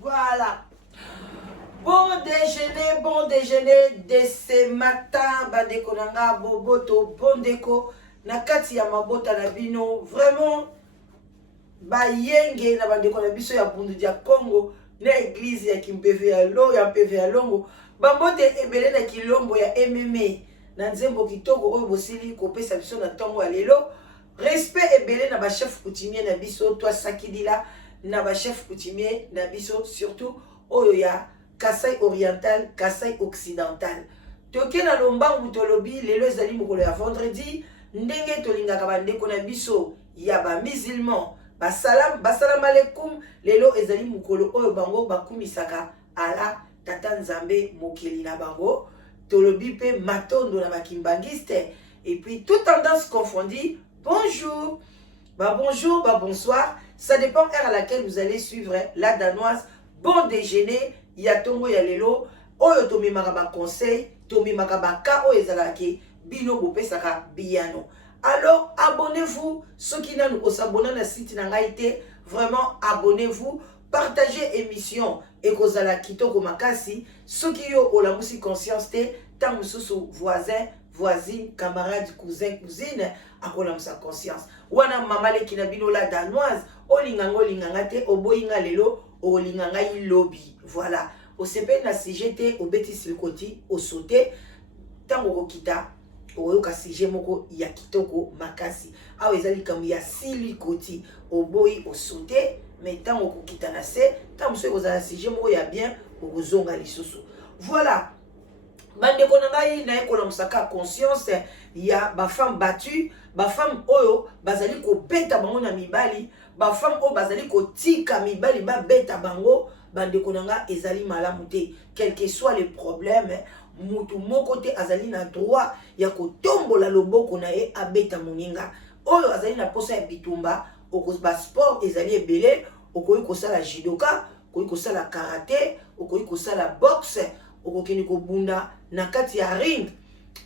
Voilà. Bon déjeuner de ce matin. Bandeko nanga boboto bondeko na kati ya mabota na bino. Vraiment bayenge na bandeko na biso ya Pundu dia Congo na église ya Kimpeve ya Mpeve ya Longo. Bambote ebele na kilombo ya MMA na nzembo kitoko oyo bosili kopesa biso na tongo ya lelo. Respect ebele na ba chef coutumier na biso toi sakidila na ba chef coutumier na biso surtout oyo ya Kasai oriental, Kasai occidental. Toke na lombangu tolobi lelo ezali mokolo ya vendredi ndenge tolingaka bandeko na biso ya ba musulman basalam alaikum lelo ezali mokolo oyo bango bakumisaka ala tata nzambe mokeli na bango tolobi pe matondo na bakimbangiste et puis toute tendance confondue. Bonjour, bonjour, bonsoir. Ça dépend heure à laquelle vous allez suivre la danoise. Bon déjeuner, ya tongo ya lelo. Oyo tomi makaba conseil, tomi makaba ka oyo ezalaki bino bopesaka biyano. Alors abonnez-vous, ceux qui n'ont pas s'abonner na site nangaite, vraiment abonnez-vous, partagez émission et kozala kitoko makasi, ceux qui ont la musique conscience te, tant mususu voisin voisine, camarade, cousin, cousine, akola sa conscience. Wana mamale ki na bino la danoise, o lingango lingangate, o boinga lelo, o linganga lobby. Voilà. O sepe na CGT, o beti silkoti, o sauté, tango kita, o yoka CG moko ya kitoko makasi. Awe ezali kamu ya silikoti, o boi, o sauté, mais tango kita na se, tango se kozala CG moko ya bien, o zonga lisusu. Voilà. Bandeko nangai na ekola musaka conscience ya ba femme battue, ba femme oyo bazali ko beta bango na mibali, ba femme oyo bazali ko tika mibali ba beta bango, bandeko nanga ezali malamu te. Quel que soit le problème, mutu moko te azali na droit ya ko tombola loboko na ye abeta moninga. Oyo azali na posa ya bitumba, okos ba sport ezali ebele, okoyi kosala judoka, okoyi kosala karaté, okoyi kosala boxe, okokeni ko bunda na kati ya ring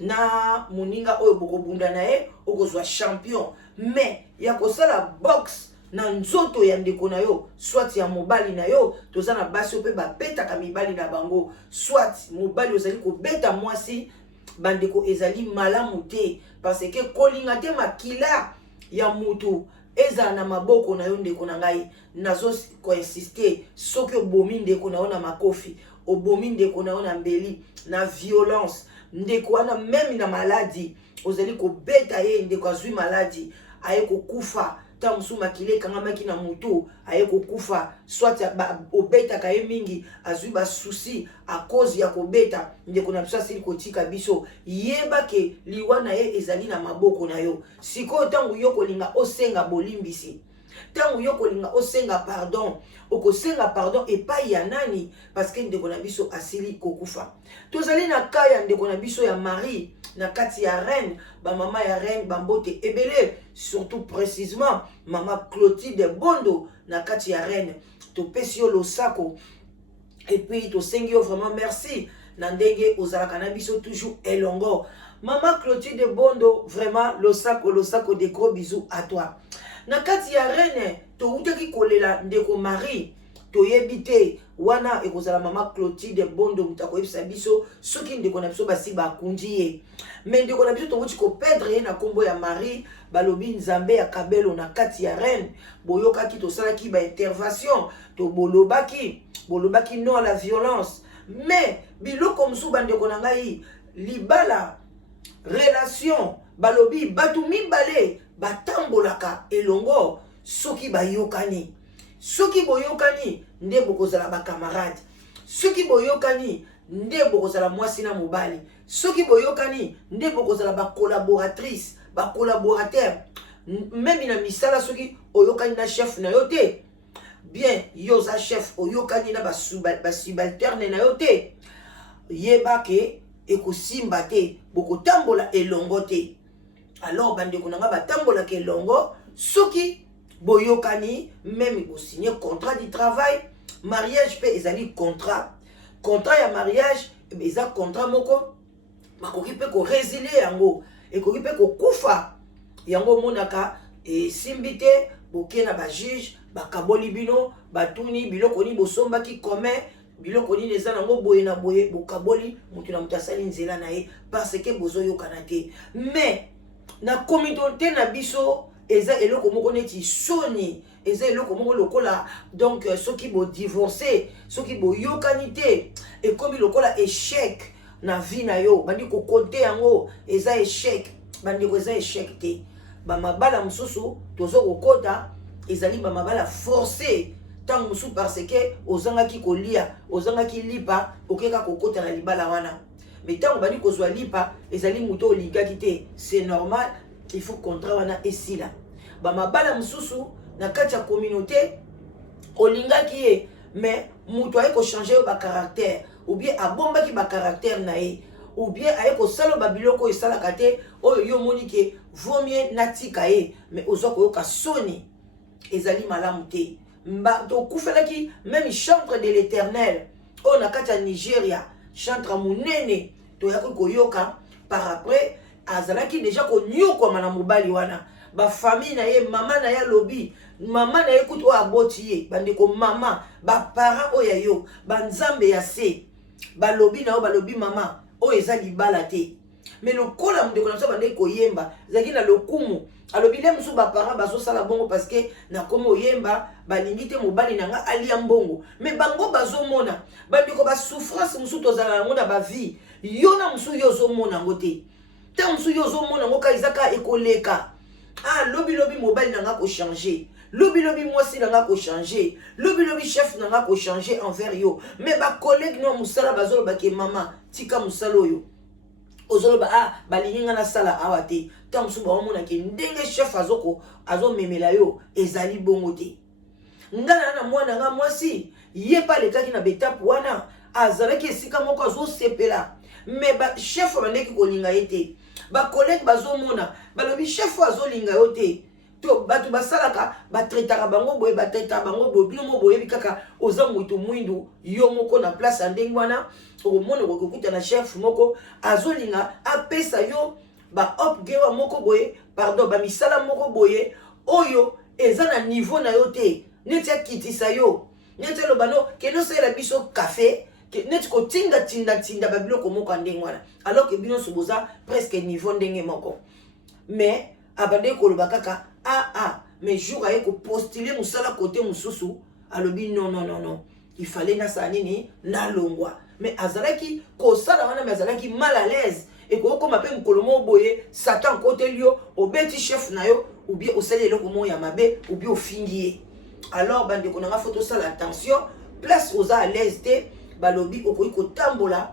na moninga oyo boko bunda na ye okozwa champion. Mais ya kosala box na nzoto ya ndeko na yo, soit ya mobali na yo, toza na basi ope ba betaka mibali na bango, soit mobali ozali ko beta mwasi, bandeko ezali malamu te, parce que kolinga te makila ya mutu eza na maboko na yo ndeko na ngai. Nazo ko insister, soki obomi ndeko na yo na makofi, obomi ndeko na yo na mbeli, na violence, ndeko wana même na maladie, ozali ko beta ye ndeko azwi maladie, aye ko kufa, ta musu makile kanga maki na mutu, aye ko kufa, soit obeta ka ye mingi, azwi ba souci a cause ya ko beta, ndeko na biso asili kotika biso, yeba ke liwana ye ezali na maboko na yo. Siko tangu yo kolinga osenga bolimbisi, tangu yo kolinga osenga pardon, okosenga pardon epai ya nani, parce que ndeko na biso asili kokufa. Tozali na kaya ndeko na biso ya Marie na kati ya reine, ba mama ya reine bambote ebele, surtout précisément mama Clotilde Bondo na kati ya reine. To pesi yo losako et puis to sengi yo vraiment merci na ndenge ozalaka na biso toujours elongo. Mama Clotilde Bondo, vraiment losako de gros bisous à toi. Na kati ya reine to utaki kolela ndeko Marie to yebite wana ekozala mama Clotilde Bondo mutako yebisa biso soki ndeko na biso basi bakundi ye. Mais ndeko na biso to wuti ko perdre na kombo ya Marie balobi nzambe ya kabelo na kati ya reine boyoka ki to sala ki ba intervention to bolobaki non à la violence. Mais biloko msu bandeko na ngai libala relation balobi batu mibale batambolaka elongo soki bayokani. soki boyokani nde bokozala ba camarade, soki boyokani nde bokozala mwasi na mobali, soki boyokani nde bokozala ba collaboratrice, ba collaborateur. Même na misala soki oyokani na chef na yo te, bien yo za chef oyokani na ba subalterne na yo te, yeba ke ekosimba te, bokotambola elongo te. Alors bandeko nanga batambola ke elongo soki boyokani, même bo signer contrat du travail, mariage pe ezali contrat ya mariage, eza contrat moko bakoki pe ko résilier yango, ekoki pe ko kufa yango monaka e simbi te, boke na ba juge bakaboli bino batuni biloko ni bosombaki commun, biloko ni eza nango boye na boye bokaboli mutu na mutu asali nzela na ye parce que bozoyokana te. Mais na communauté na biso eza eloko moko neti soni, eza eloko moko lokola donc soki bo divorcer, soki bo yokani te ekomi lokola échec na vie na yo, bandi ko compter yango eza échec, bandi ko eza échec te. Ba mabala mususu tozo kokota ezali ba mabala forcé tant musu parce que ozangaki kolia, ozangaki lipa okeka kokota na libala wana. Mais tant bandi ko zwa lipa ezali muto oligaki te, c'est normal, il faut contrat wana esila. Ba mabala mususu na kati ya communauté olingaki ye, mais muto aye ko changer ba caractère, ou bien abombaki ba caractère na ye, ou bien aye ko salo ba biloko esalaka te oyo yo moni ke vaut mieux natika ye, mais ozo koyoka soni ezali malamu te. Mba to kufelaki même chantre de l'Éternel o na kati ya Nigeria, chantre munene to yako koyoka par après azalaki déjà ko nyoko mana mobali wana ba famille na ye, mama na ya lobi, mama na ye kutu aboti ye, bandeko mama ba parents oya yo ba nzambe ya se ba lobi na yo ba lobi mama o eza libala te. Mais le kola mundeko na so bande ko yemba zaki na lokumu alobi le musu ba parents bazo sala bongo parce que na komo yemba ba limite mobali nanga ali mbongo, mais bango bazo mona bandeko ba souffrance musu tozala na ba vie yo na musu yo zo mona ngote ta musu yo zo mona ngoka izaka ekoleka. Ah lobi mobali nanga ko changer, lobi mwasi nanga ko changer, lobi chef nanga ko changer envers yo, mais ba collègue no musala bazolo ba ke mama tika musalo yo ozoloba ah balinga na sala awate ta musu ba mona ke ndenge chef azoko azo memela yo ezali bongo te. Ngana na mwana nga mwasi ye pa lekaki na betape wana azalaki esika moko azo sepela, mais ba chef bandeki kolinga yete, ba collègue bazomona balobi chef azolinga yo te, to batu basalaka batretaka bango boye, batreta bango boye, bino mo boyebi kaka oza mutu mwindu yo moko na place ya ndenge wana okomona kokuta na chef moko azolinga apesa yo ba upgrade moko boye, pardon ba misala moko boye oyo eza na niveau na yo te, neti akitisa yo, neti lobano keno sela biso café net ko tinda babiloko moko ndenge wana, alors que bino soboza presque niveau ndenge moko. Mais abande ko loba kaka mais jour aye ko postuler musala côté mususu alobi non, il fallait na sanini na longwa, mais azalaki ko sala wana mais azalaki mal à l'aise et ko koma pe mukolomo boye satan côté lio obeti chef na yo ou bien osali eloko mo ya mabe ou bien ofingiye. Alors bande ko na photo sala attention, place oza à l'aise te balobi okoyi kotambola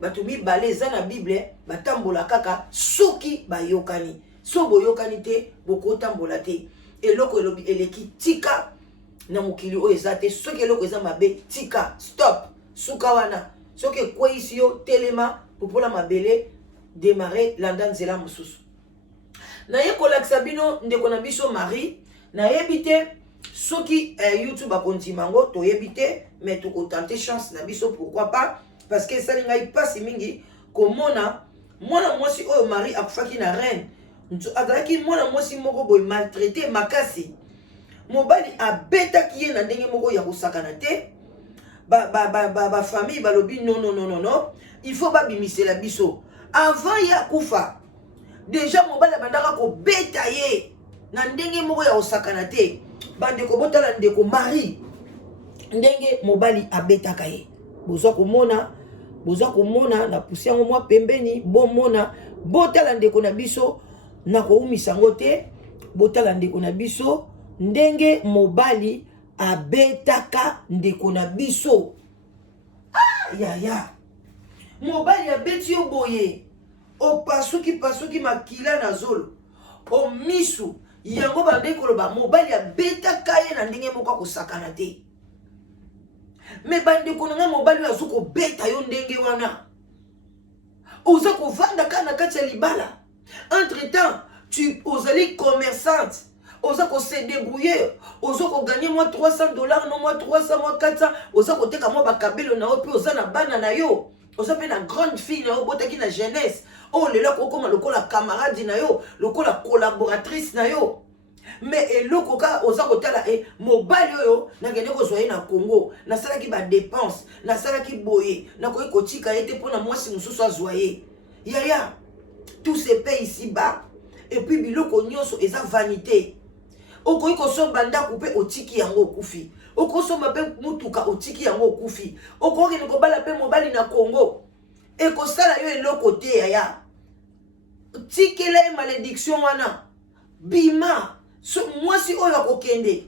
bato mibale eza na Bible batambola kaka soki bayokani, so boyokani te bokotambola te. Eloko elobi eleki tika na mokili oyo eza te, soki eloko eza mabe tika stop suka wana, soki ekweyisi yo telema popola mabele démarrer landa nzela mosusu. Naye kolakisa bino ndeko na biso Marie nayebi te soki YouTube akontimango toyebi te, mais tokotante chance na biso, pourquoi pas, parce que sali ngai pasi mingi komona mwana mwasi oyo Marie akufaki na reine azalaki mwana mwasi moko boye maltraité makasi, mobali abetaki ye na ndenge moko ya kosakana te, ba famille balobi non, il faut babimisela biso avant ya kufa. Déjà mobali bandaka ko beta ye na ndenge moko ya kosakana te, bande ko botala ndeko Marie ndenge mobali abetaka ye. Boza komona na pusi yango mwa pembeni bomona botala ndeko na biso na koumisa ngo te, botala ndeko na biso ndenge mobali abetaka ndeko na biso. Yaya mobali abeti yo boye opasuki makila na zolo o misu yango bandeko koloba mobali abetaka ye na ndenge moko akosakana te. Me bandeko na nga mobali azo kobeta yo ndenge wana oza kovanda kana kati ya libala. Entre temps tu ozali commerçante oza ko se débrouiller oza ko gagner moi $300 non moi 300 moi 400 oza ko teka moi bakabelo na yo pe oza na bana na yo oza pe na grande fille na yo botaki na jeunesse oh lelo ko koma lokola camarade na yo lokola collaboratrice na yo. Mais eloko ka oza ko tala mobali oyo na ngende ko zoye na Congo na salaki ba dépense na salaki boye na ko kotika ete pona mwasi mususu azoye. Yaya tout se paye ici-bas et puis biloko nyonso eza vanité. Okoyi kosomba ndako pe otiki yango okufi. Okosomba pe mutuka otiki yango okufi. Okoki kobala pe mobali na Congo. Ekosala yo eloko te yaya. Tikele malédiction wana. Bima. So mwasi oyo akokende.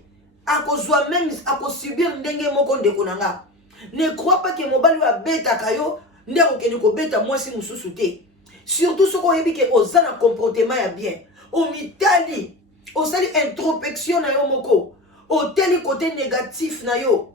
Akozwa même akosubir ndenge moko ndeko nanga. Ne crois pas que mobali wa beta kayo nde akokende kobeta mwasi mususu te. Surtout soko yebi ke ozana comportement ya bien. Omitali osali introspection na yo moko oteli côté négatif na yo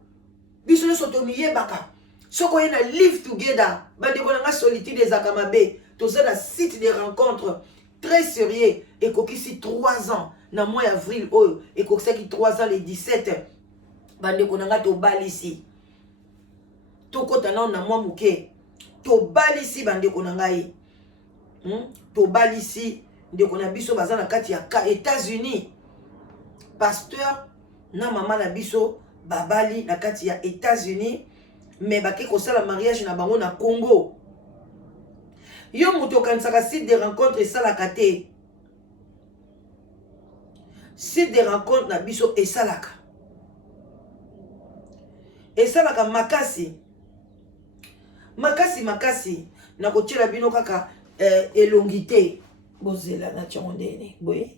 biso nyonso tomiyebaka soko ye na live together bandeko na nga solitude ezaka mabe toza na site de rencontre très sérieux ekokisi 3 ans na mois avril oyo ekokisaki 3 ans le 17 bandeko na nga tobalisi tokota nao na mwa moke tobalisi bandeko na ngai tobalisi ndeko na biso baza na kati ya États-Unis. Pasteur na mama na biso babali na kati ya États-Unis mais bake kosala mariage na bango na Congo. Yo muto kansaka site de rencontre esalaka te. Site de rencontre na biso esalaka makasi na kotiela bino kaka elongité bozela na tchondene boye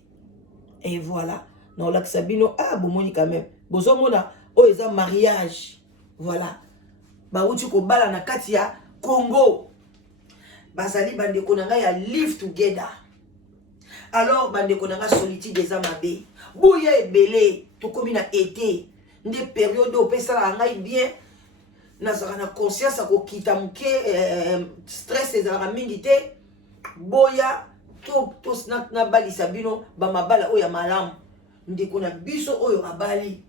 et voilà non la sabino bomoni quand même bozomona o eza mariage voilà ba uti ko bala na kati ya Congo bazali bandeko na nga ya live together. Alors bandeko na nga solitude eza mabe boye ebele tokomi na été nde période opesala ngai bien nazaka na conscience akokita muke stress ezalaka mingi te boya tos na balisa bino bamabala oyo ya malamu ndeko na biso oyo abali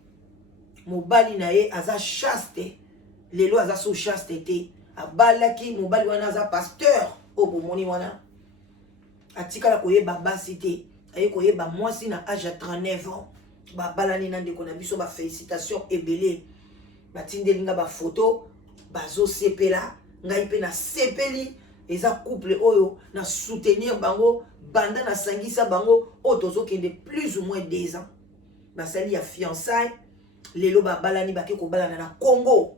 mobali na ye aza chaste lelo aza so chaste te abalaki mobali wana aza pasteur o bomoni wana atikala koyeba basi te aye koyeba mwasi na âge ya 39 ans babalani na ndeko na biso ba félicitations ebele batindelinga ba photo bazo sepela ngai pe na sepeli eza couple oyo na soutenir bango banda na sangisa bango otozo kende plus ou moins 2 ans basali ya fiançailles lelo babalani bake ko balana na Congo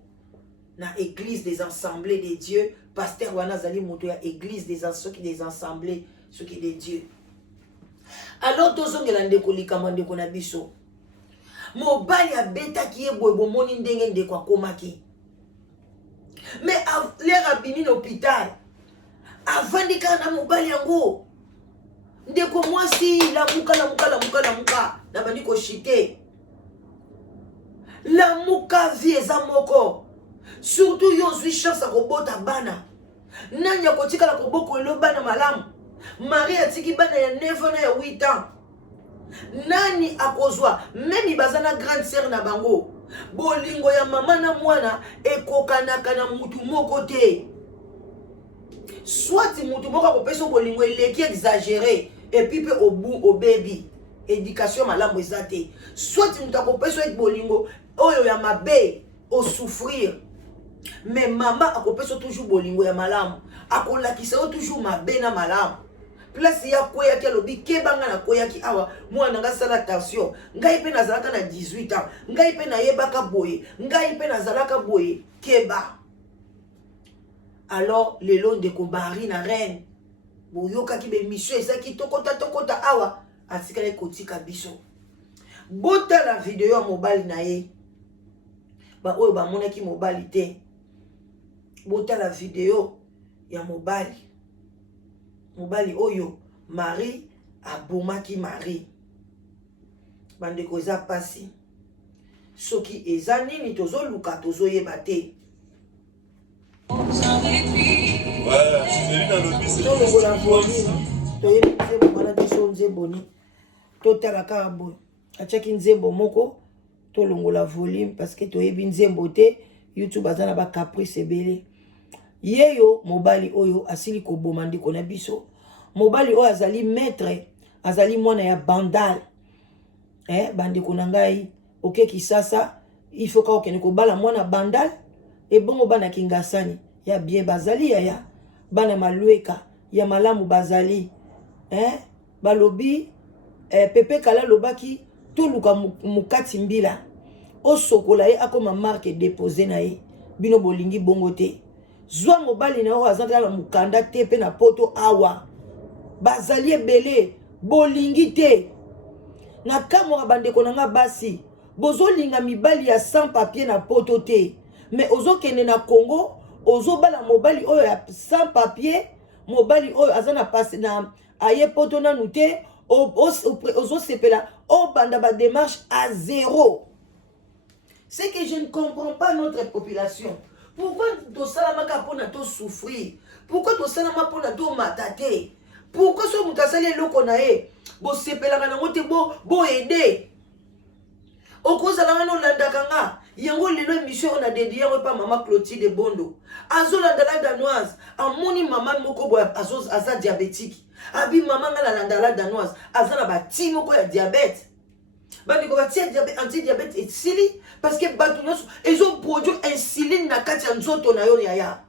na église des assemblées de Dieu pasteur wana zali moto ya église des assemblées soki de Dieu. Alors tozongela ndeko likama ndeko na biso mobali abetaki ye boye bomoni ndenge ndeko akomaki mais l'air abimi na hôpital avandika na mobali yango ndeko mwasi lamuka na bandi koshite lamuka vie eza moko surtout yo ozwi chance akobota bana nani akotikala koboko elo bana malamu Marie atiki bana ya 9 ans na ya 8 ans nani akozwa memi baza na grande sœur na bango bolingo ya mama na mwana ekokanaka na mutu moko te soit mutu moko akopesa bolingo eleki exagéré et puis pe au baby éducation malamu eza te soit mutu akopesa bolingo oyo ya mabe au souffrir mais mama akopesa toujours bolingo ya malamu akolakisa toujours mabe na malamu place ya koyaki alobi kebanga na koyaki awa mwana nga sala attention ngai pe nazalaka na 18 ans ngai pe nayebaka boye ngai pe nazalaka boye keba. Alors lelo ndeko bari na reine boyokaki be mission ezaki tokota awa atikala kotika biso bota la video ya mobali na ye ba oyo ba monaki mobali te bota la vidéo ya mobali oyo Marie abomaki Marie bandeko eza pasi soki eza nini tozoluka tozoyeba te tolongola volume toyebi nzembo wana biso nzembo ni totala kaka boye atiaki nzembo moko tolongola volume parce que toyebi nzembo te YouTube aza na bacaprice ebele yeyo mobali oyo asili koboma ndeko na biso mobali oyo azali maître azali mwana ya bandal bandeko na ngai okeki sasa il faut ka okende kobala mwana bandal ebongo bana kingasani ya bien bazali ya bana malweka ya malamu bazali balobi Pepe Kala lobaki toluka mukati mbila osokola ye akoma marque déposé na ye bino bolingi bongo te zwa mobali na yo azandala na mukanda te pe na poto awa bazali ebele bolingi te na kamwa bandeko nanga basi bozolinga mibali ya sans papier na poto te mais ozokende na Congo ozobala mobali oyo ya sans papier mobali oyo azana passe na aye poto nanu te ozosepela obanda ba démarche à zéro. C'est que je ne comprends pas notre population. Pourquoi tout ça maka pona to souffrir? Pourquoi tout ça maka pona to matate? Pourquoi so mutasale loko na e bo sepela na ngote bo aider? Okoza la no landakanga yango lelo émission on a dédié pa mama Clotilde Bondo. Azolanda la danoise, amoni mama moko bo aza diabétique. Abi mama nga la landala danoise, azala ba ti moko ya diabète. Bandi ko ba ti diabète anti-diabète et sili parce que batu nyonso ezo produit insuline na kati ya nzoto na yo ya.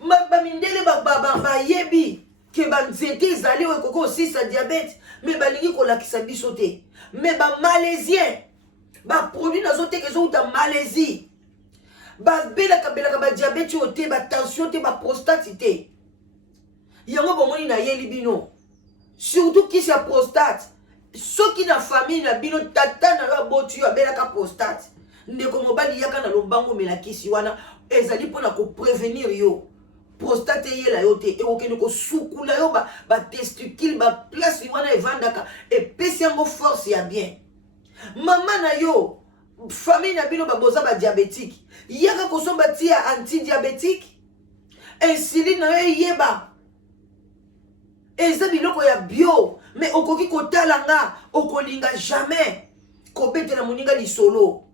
Ba mindele ba yebi ke ba nzete ezali o koko aussi sa diabète mais balingi ko lakisa biso te. Mais ba malaisien ba produit na zote ke zo uta Malaisie. Ba belaka ba diabète o te ba tension te ba prostate te. Yango bomoni na yeli bino. Surtout qui sa prostate. Ceux qui na famille na bino tata na yo botu yo belaka prostate. Ndeko mobali yaka na lombango melakisi wana ezali pona ko prévenir yo. Prostate yela yo te e okene ko sukula yo ba testicule ba place wana evandaka e pesi yango force ya bien. Mama na yo famille na bino ba boza ba diabétique. Yaka ko somba tia anti-diabétique. Insuline na yo yeba. Eza biloko ya bio mais okoki kotalanga okolinga jamais kobetela moninga lisolo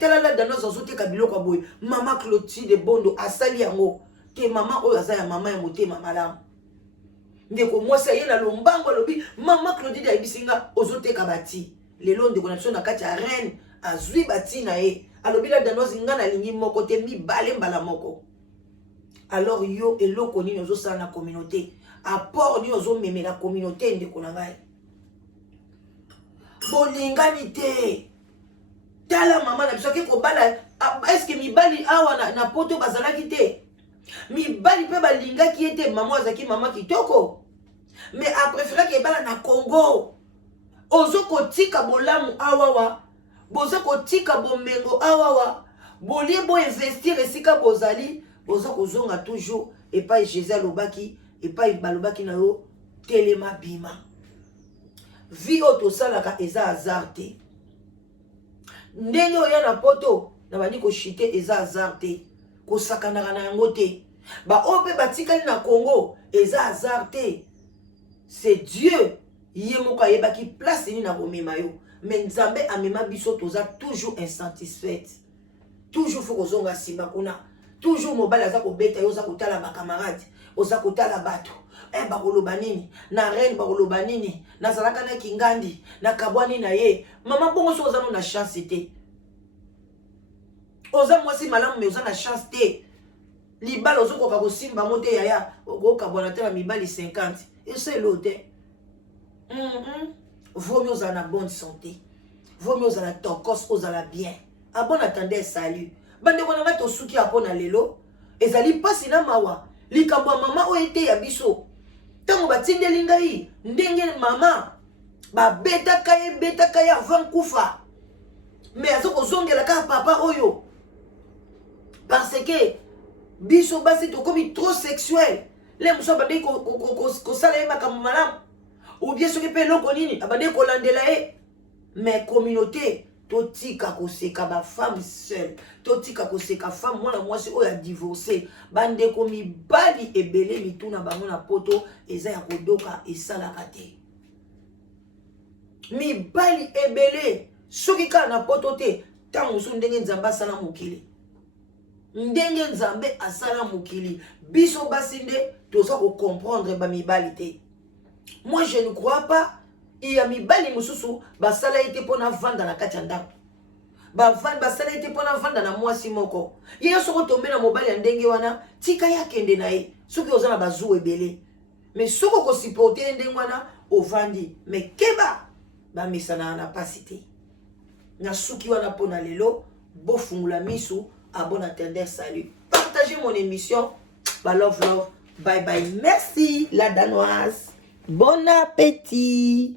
talala danoise azoteka biloko boye mama Clotilde Bondo asali yango ke mama oyo aza ya mama ya motema malamu ndeko mwasi ye na lombango lobi mama Clotilde ayibisinga ozoteka bati lelo ndeko na biso na kati ya reine azwi bati na ye alobi la danoise nga na lingi moko te mibale mbala moko alors yo eloko nini ozosala na communauté apport ni ozo meme la communauté ndeko na ngai bolingani te tala mama na biso ke ko bala est-ce que mibali awa na poto bazalaki te mibali pe balingaki ete mama azaki mama kitoko mais a préféré ke bala na Congo ozo kotika bolamu awawa bozo kotika bomengo awawa bolie bo investir esika bozali bozo kozonga toujours et pas Jésus lobaki et pas balobaki na yo telema bima vie auto salaka eza hasard te ndenge oya na poto na bani ko chite eza hasard te ko sakana na yango te ba ope batikali na Congo eza hasard te c'est Dieu yemoka yebaki place ni na komema yo mais nzambe amema biso toza toujours insatisfaite toujours faut kozonga simba kuna toujours mobali aza kobeta yo za kotala ba camarades oza kotala bato bakoloba nini na reine bakoloba nini nazalaka na kingandi na kabwani na ye mama bongo so oza na chance te oza mwasi malamu mais oza na chance te libala ozokoka kosimba mo te yaya okokabwana te na mibali 50 eselo te vaut mieux ozala na bonne santé vaut mieux ozala tokos ozala bien a bon attendez salut bandeko na ngai tosuki apona lelo ezali pasi na mawa likambo ya mama oyo ete ya biso ntango batindeli ngai ndenge mama babetaka ye avant kufa mais azo kozongela ka papa oyo parce que biso basi tokomi trop sexuel le muso abandi kosala ye makambo malamu ou bien soki mpe eloko nini abandi kolandela ye mais communauté totika koseka bafemme seule totika koseka femme mwana mwasi oyo adivorce bandeko mibali ebele mituna bango na poto eza ya kodoka esalaka te mibali ebele soki kala na poto te ntango mosusu ndenge nzambe asala mokili ndenge nzambe asala mokili biso basi nde toza kocomprendre bamibali te. Moi je ne crois pas il y a mibali mosusu basala ete mpona vanda na kati ya ndako basala ete mpona vanda na mwasi moko ye soko tombe na mobali ya ndenge wana tika ya kende na ye soki oza na bazu ebele mais soko kosipote ye ndenge wana ovandi mais keba bamesana na pasi te na suki wana mpona lelo bofungula misu abona tender salut partagez mon émission love bye bye merci la danoise bon appétit.